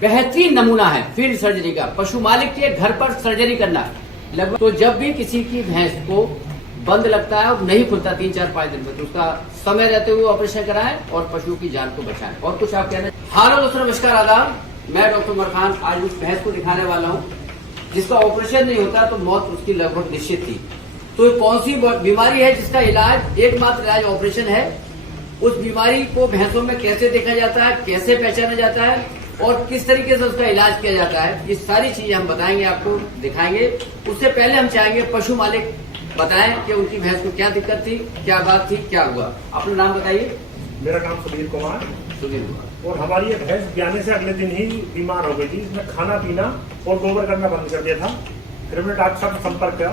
बेहतरीन नमूना है फील्ड सर्जरी का। पशु मालिक के घर पर सर्जरी करना लगभग, तो जब भी किसी की भैंस को बंद लगता है और नहीं खुलता 3-4-5 दिन में, तो उसका समय रहते हुए ऑपरेशन कराएं और पशु की जान को बचाएं। और कुछ आप कहना? हेलो दोस्तों, नमस्कार, आदाब। मैं डॉक्टर उमर खान आज उस भैंस को दिखाने वाला हूँ जिसका ऑपरेशन नहीं होता तो मौत उसकी लगभग निश्चित थी। तो कौन सी बीमारी है जिसका इलाज, एकमात्र इलाज ऑपरेशन है? उस बीमारी को भैंसों में कैसे देखा जाता है, कैसे पहचाना जाता है और किस तरीके से उसका इलाज किया जाता है, ये सारी चीजें हम बताएंगे, आपको दिखाएंगे। उससे पहले हम चाहेंगे पशु मालिक बताएं कि उनकी भैंस को क्या दिक्कत थी, क्या बात थी, क्या हुआ। अपना नाम बताइए। मेरा नाम सुधीर कुमार। सुधीर कुमार। और हमारी ये भैंस ब्याने से अगले दिन ही बीमार हो गई थी। इसने खाना पीना और गोबर करना बंद कर दिया था। फिर हमने डॉक्टर साहब से संपर्क किया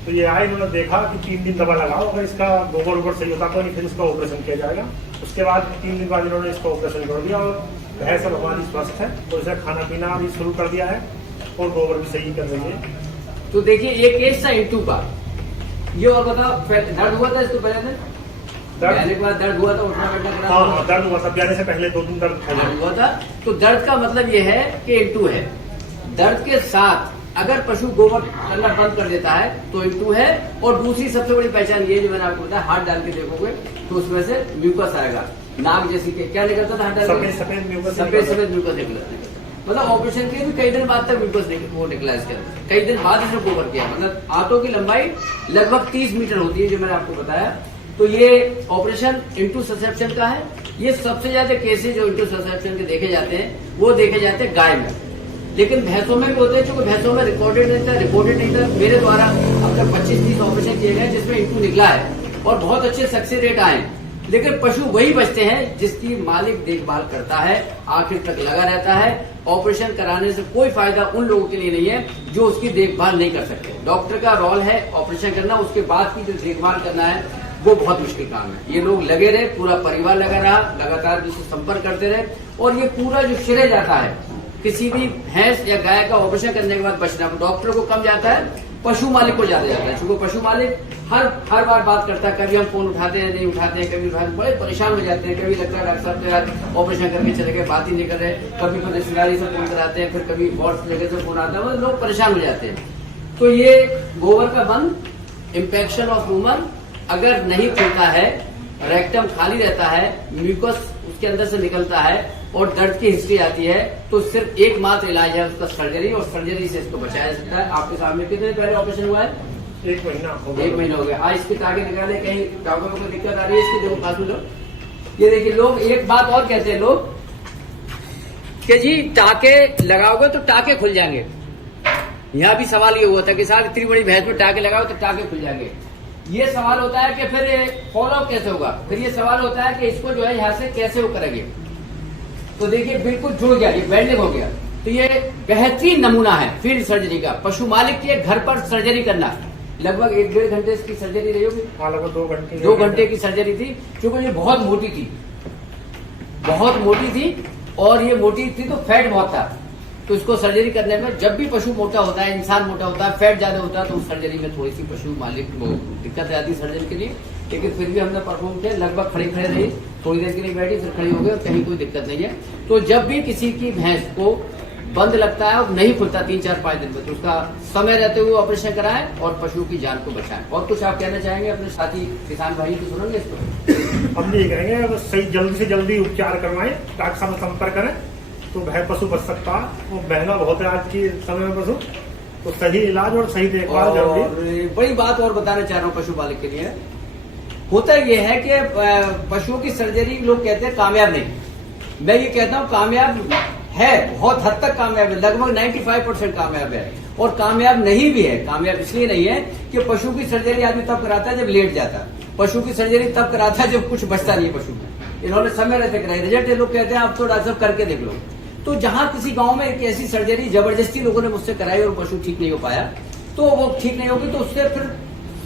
तो ये आए, इन्होंने देखा कि 3 दिन दवा लगाओ, अगर इसका गोबर सही होता तो नहीं फिर इसका ऑपरेशन किया जाएगा। उसके बाद 3 दिन बाद इन्होंने इसका ऑपरेशन कर दिया और भैंस अब हमारी स्वस्थ है। तो इसे खाना पीना भी शुरू कर दिया है और गोबर भी सही कर रही है। तो देखिए, एक केस था इंटू का, ये और बताओ, दर्द हुआ था इसको पहले दिन? ब्याने के बाद दर्द हुआ था, उठना बैठना करा? हाँ, दर्द हुआ था। ब्याने से पहले 2 दिन दर्द हुआ था। तो दर्द का मतलब ये है कि इंटू है। दर्द के साथ अगर पशु गोबर करना बंद कर देता है तो इंटू है। और दूसरी सबसे बड़ी पहचान ये जो मैंने आपको बताया, हाथ डाल के देखोगे तो उसमें से म्यूकस आएगा, नाक जैसी के क्या निकलता था हाथ डाल के? सफेद म्यूकस निकलता। मतलब ऑपरेशन के भी कई दिन बाद तक म्यूकस वो निकला इसके अंदर, कई दिन बाद इसने गोबर किया। मतलब आंतों की लंबाई लगभग 30 मीटर होती है जो मैंने आपको बताया। तो ये ऑपरेशन इंटू ससेप्शन का है। ये सबसे ज्यादा केसेज जो इंटू ससेप्शन के देखे जाते हैं वो देखे जाते हैं गाय में, लेकिन भैंसों में भी होते हैं। क्योंकि भैंसों में रिपोर्टेड नहीं था। मेरे द्वारा अब तक 25-30 ऑपरेशन किए गए जिसमें इंटू निकला है और बहुत अच्छे सक्सेस रेट आए। लेकिन पशु वही बचते हैं जिसकी मालिक देखभाल करता है, आखिर तक लगा रहता है। ऑपरेशन कराने से कोई फायदा उन लोगों के लिए नहीं है जो उसकी देखभाल नहीं कर सकते। डॉक्टर का रोल है ऑपरेशन करना, उसके बाद की जो देखभाल करना है वो बहुत मुश्किल काम है। ये लोग लगे रहे, पूरा परिवार लगा रहा, लगातार जिससे संपर्क करते रहे और ये पूरा जो श्रेय जाता है किसी भी भैंस या गाय का ऑपरेशन करने के बाद बचना, डॉक्टर को कम जाता है, पशु मालिक को ज्यादा जाता है। क्योंकि पशु मालिक हर बार बात करता है, कभी हम फोन उठाते हैं, नहीं उठाते हैं, कभी उठाते, बड़े परेशान हो जाते हैं। कभी लगता है डॉक्टर साहब तो यार ऑपरेशन करके चले गए, बात ही नहीं कर रहे। कभी कोई रिश्तेदारी से फोन कराते हैं, फिर कभी वॉर्ड जगह से फोन आता है, मतलब लोग परेशान हो जाते हैं। तो ये गोबर का बंद, इम्पेक्शन ऑफ रूमर अगर नहीं खुलता है, रेक्टम खाली रहता है, म्यूकस उसके अंदर से निकलता है और दर्द की हिस्ट्री आती है, तो सिर्फ एकमात्र इलाज है उसका सर्जरी, और सर्जरी से इसको बचाया जा सकता है। आपके सामने कितने पहले ऑपरेशन हुआ है? 1 महीना हो गया। आज इसके टाके निकाले, कहीं टाकों में कोई दिक्कत आ रही है इसकी? देखो पास में लो, ये देखिए। लोग एक बात और कहते हैं लोग कि जी टाके लगाओगे तो टाके खुल जाएंगे। यहाँ भी सवाल ये हुआ था कि साहब इतनी बड़ी भैंस में टाके लगाओ तो टाके खुल जाएंगे। ये सवाल होता है कि फिर फॉलो कैसे होगा? फिर ये सवाल होता है कि इसको जो है यहाँ से कैसे वो करेंगे? तो देखिए, बिल्कुल जुड़ गया, ये वेल्डिंग हो गया। तो ये बेहतरीन नमूना है फील्ड सर्जरी का। पशु मालिक के घर पर सर्जरी करना, लगभग 1-1.5 घंटे इसकी सर्जरी रही होगी। हाँ, लगभग 2 घंटे की सर्जरी थी। क्योंकि ये बहुत मोटी थी, बहुत मोटी थी, और ये मोटी थी तो फैट बहुत था। तो इसको सर्जरी करने में, जब भी पशु मोटा होता है, इंसान मोटा होता है, फैट ज्यादा होता है, तो उस सर्जरी में थोड़ी सी पशु मालिक को दिक्कत आती है सर्जरी के लिए। लेकिन फिर भी हमने परफॉर्म किया, लगभग खड़े रही, थोड़ी देर के लिए बैठी, फिर खड़ी हो गई और कहीं कोई दिक्कत नहीं है। तो जब भी किसी की भैंस को बंद लगता है और नहीं खुलता 3-4-5 दिन में, तो उसका समय रहते हुए ऑपरेशन कराएं और पशु की जान को बचाएं। और कुछ आप कहना चाहेंगे अपने साथी किसान भाई को? सुनेंगे इसको? हम ये कहेंगे सही जल्दी से जल्दी उपचार करवाएं, डॉक्टर साहब से संपर्क करें तो भैंस पशु बच सकता है। वो महंगा बहुत है आज के समय में पशु, तो सही इलाज और सही देखभाल जरूरी। बड़ी बात और बताना चाह रहा हूँ पशु पालक के लिए, होता यह है कि पशुओं की सर्जरी लोग कहते हैं कामयाब नहीं। मैं ये कहता हूँ कामयाब है, बहुत हद तक कामयाब है, लगभग 95% कामयाब है। और कामयाब नहीं भी है। कामयाब इसलिए नहीं है कि पशु की सर्जरी आदमी तब कराता है जब लेट जाता है। पशु की सर्जरी तब कराता है जब कुछ बचता नहीं है पशु में। इन्होंने समय रहते कराई, रिजल्ट लोग कहते हैं आप तो डॉक्टर साहब करके देख लो। तो जहां किसी गांव में एक ऐसी सर्जरी जबरदस्ती लोगों ने मुझसे कराई और पशु ठीक नहीं हो पाया, तो वो ठीक नहीं होगी, तो उससे फिर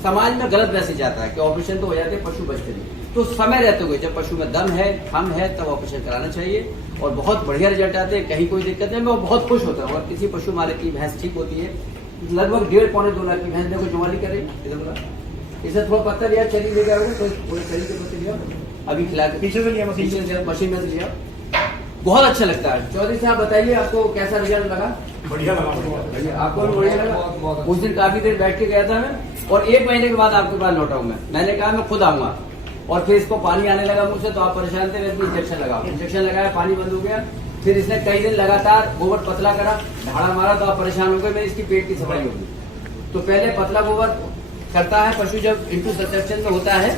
समाज में गलत मैसेज आता है कि ऑपरेशन तो हो जाते हैं, पशु बचते नहीं। तो समय रहते हुए जब पशु में दम है, हम है, तब ऑपरेशन कराना चाहिए और बहुत बढ़िया रिजल्ट आते हैं, कहीं कोई दिक्कत नहीं। मैं बहुत खुश होता हूँ। और किसी पशु मालिक की भैंस ठीक होती है, लगभग 1.5-2 लाख की भैंस देखो जुवाली करे, इसे थोड़ा पत्थर लिया, चली लेकर आओगे तो पूरे शरीर के पत्ते लिया, अभी खिला के पीछे से लिया, मशीन में से लिया, बहुत अच्छा लगता है। चौधरी साहब बताइए आपको कैसा रिजल्ट लगा? बढ़िया लगा। आपको भी बढ़िया लगा? उस दिन काफी देर बैठ के गया था मैं, और 1 महीने के बाद आपके पास लौटा हूं मैंने कहा मैं खुद आऊंगा, और फिर इसको पानी आने लगा मुझसे, तो आप परेशान थे, वैसे इंजेक्शन लगाओ। इंजेक्शन लगाया, पानी बंद हो गया। फिर इसने कई दिन लगातार गोबर पतला करा, ढाड़ा मारा, तो आप परेशान हो गए, मेरी इसकी पेट की सफाई होगी। तो पहले पतला गोबर करता है पशु जब इंटू ससेप्शन में होता है।